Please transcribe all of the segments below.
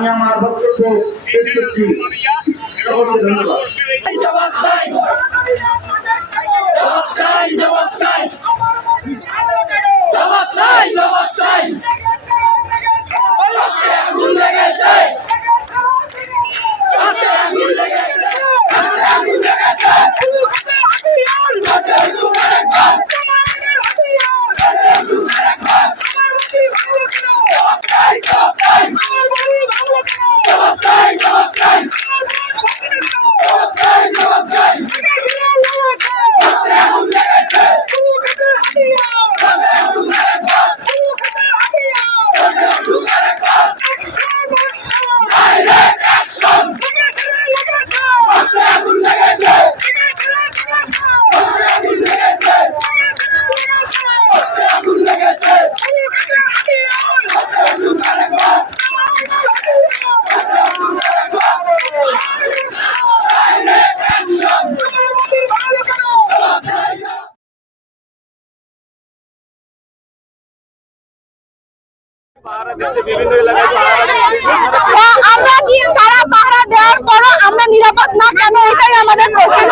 আমি আমার বক্তব্য শেষ করছি। ধন্যবাদ। জবাব চাই, জবাব চাই, জবাব চাই, জবাব চাই, জবাব চাই। আগুন লেগেছে, আগুন লেগেছে, আগুন লেগেছে। আমরা কি তারা পাহারা দেওয়ার পরও আমরা নিরাপদ না কেন, এটাই আমাদের প্রশ্ন।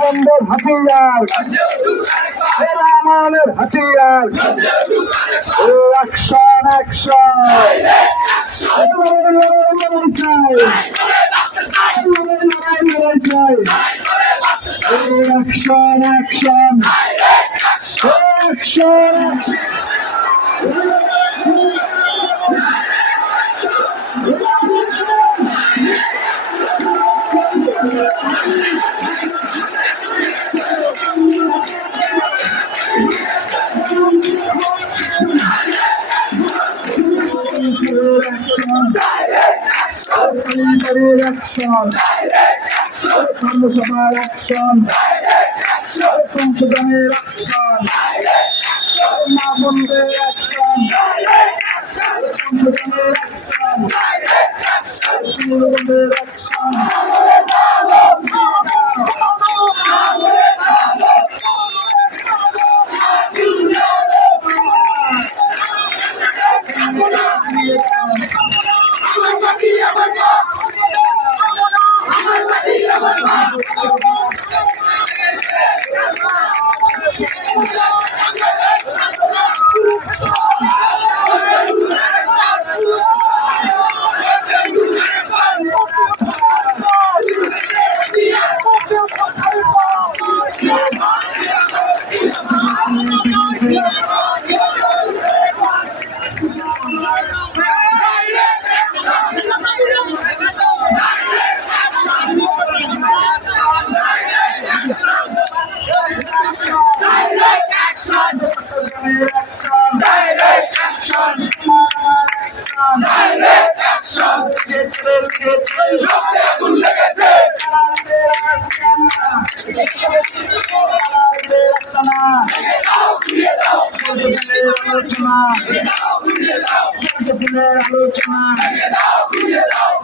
বন্ধুর হাতিয়ার, এরা আমাদের হাতিয়ার। Action, action, action, action, action. ধর্মসভার অ্যাকশন, সংশোধনের অ্যাকশন, মা বোনদের অ্যাকশন, সংশোধনের অ্যাকশন, বোনদের অ্যাকশন।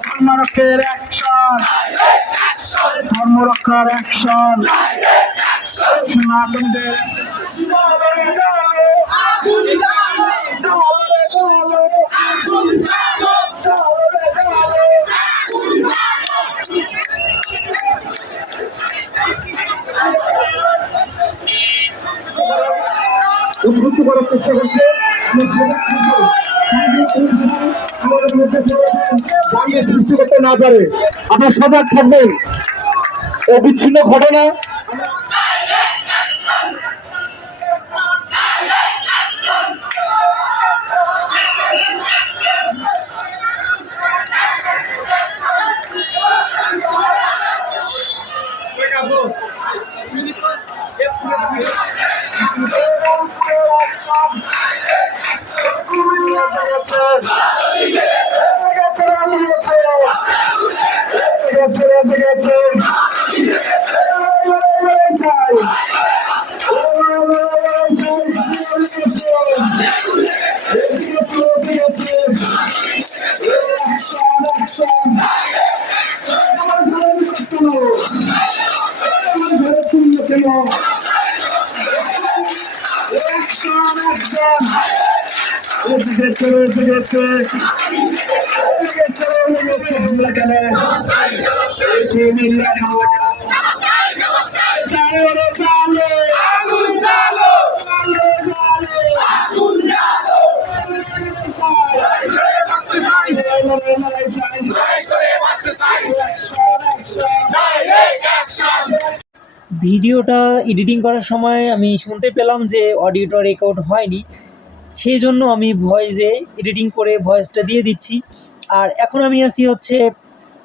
ধর্মরক্ষের অ্যাকশন, ধর্মরক্ষার অ্যাকশন, সনাতনদের উদ্বুদ্ধ করার চেষ্টা করছে। সৃষ্টি করতে না পারে, আপনার সজাগ থাকবেন। অবিচ্ছিন্ন ঘটনা কেন ধরে তুললো কেন আগুন জ্বালো আগুন জ্বালো লড়াই করে বাঁচতে চাই ডাইরেক্ট অ্যাকশন ভিডিওটা এডিটিং করার সময় আমি শুনতে পেলাম যে অডিওটা রেকর্ড হয়নি, সেই জন্য আমি ভয়েসে এডিটিং করে ভয়েসটা দিয়ে দিচ্ছি। আর এখন আমি আছি হচ্ছে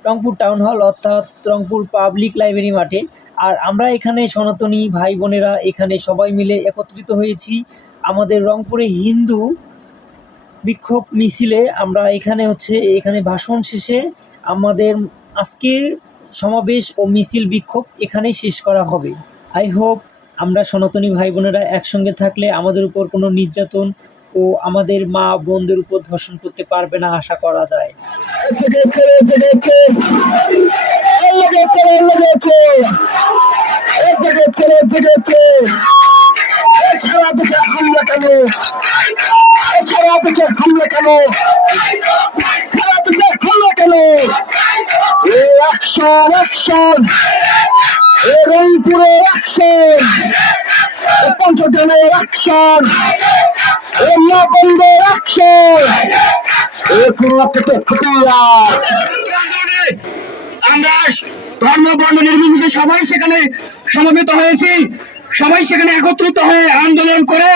রংপুর টাউন হল অর্থাৎ রংপুর পাবলিক লাইব্রেরি মাঠে। আর আমরা এখানে সনাতনী ভাই বোনেরা এখানে সবাই মিলে একত্রিত হয়েছি আমাদের রংপুরে হিন্দু বিক্ষোভ মিছিলে। আমরা এখানে ভাষণ শেষে আমাদের আজকের সমাবেশ ও মিছিল বিক্ষোভ এখানেই শেষ করা হবে। আই হোপ আমরা সনাতনী ভাই বোনেরা একসঙ্গে থাকলে আমাদের উপর কোনো নির্যাতন ও আমাদের মা বোনদের উপর ধর্ষণ করতে পারবে না আশা করা যায়। রংপুরের অ্যাকশন, পঞ্চগড়ের অ্যাকশন, নবন্দের অ্যাকশন, আমরা ধর্ম বর্ণ নির্বিশেষে সবাই সেখানে সমবেত হয়েছি। সবাই সেখানে একত্রিত হয়ে আন্দোলন করে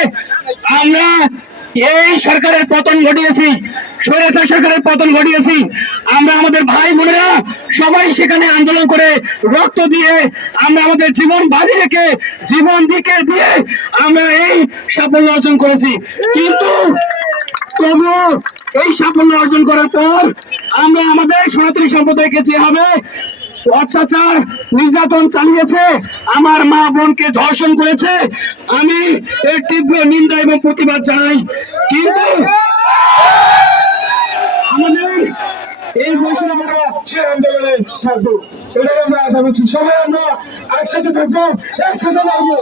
আমরা এই সরকারের পতন ঘটিয়েছি, স্বৈরাচার সরকারের পতন ঘটিয়েছি। আমরা আমাদের ভাই বোনেরা সবাই সেখানে আন্দোলন করে রক্ত দিয়ে আমরা আমাদের জীবন বাজি রেখে জীবন দিকে দিয়ে আমরা এই সাফল্য অর্জন করেছি। কিন্তু তবু এই সাফল্য অর্জন করার পর আমরা আমাদের সনাতনী সম্প্রদায়কে যেভাবে অত্যাচার নির্যাতন চালিয়েছে, আমার মা বোনকে ধর্ষণ করেছে, আমি এর তীব্র নিন্দা এবং প্রতিবাদ জানাই। কিন্তু আমাদের এই বছর আমরা সে আন্দোলনে থাকবো, এটাই আমরা আশা করছি। সবাই আমরা একসাথে থাকবো, একসাথে লড়বো।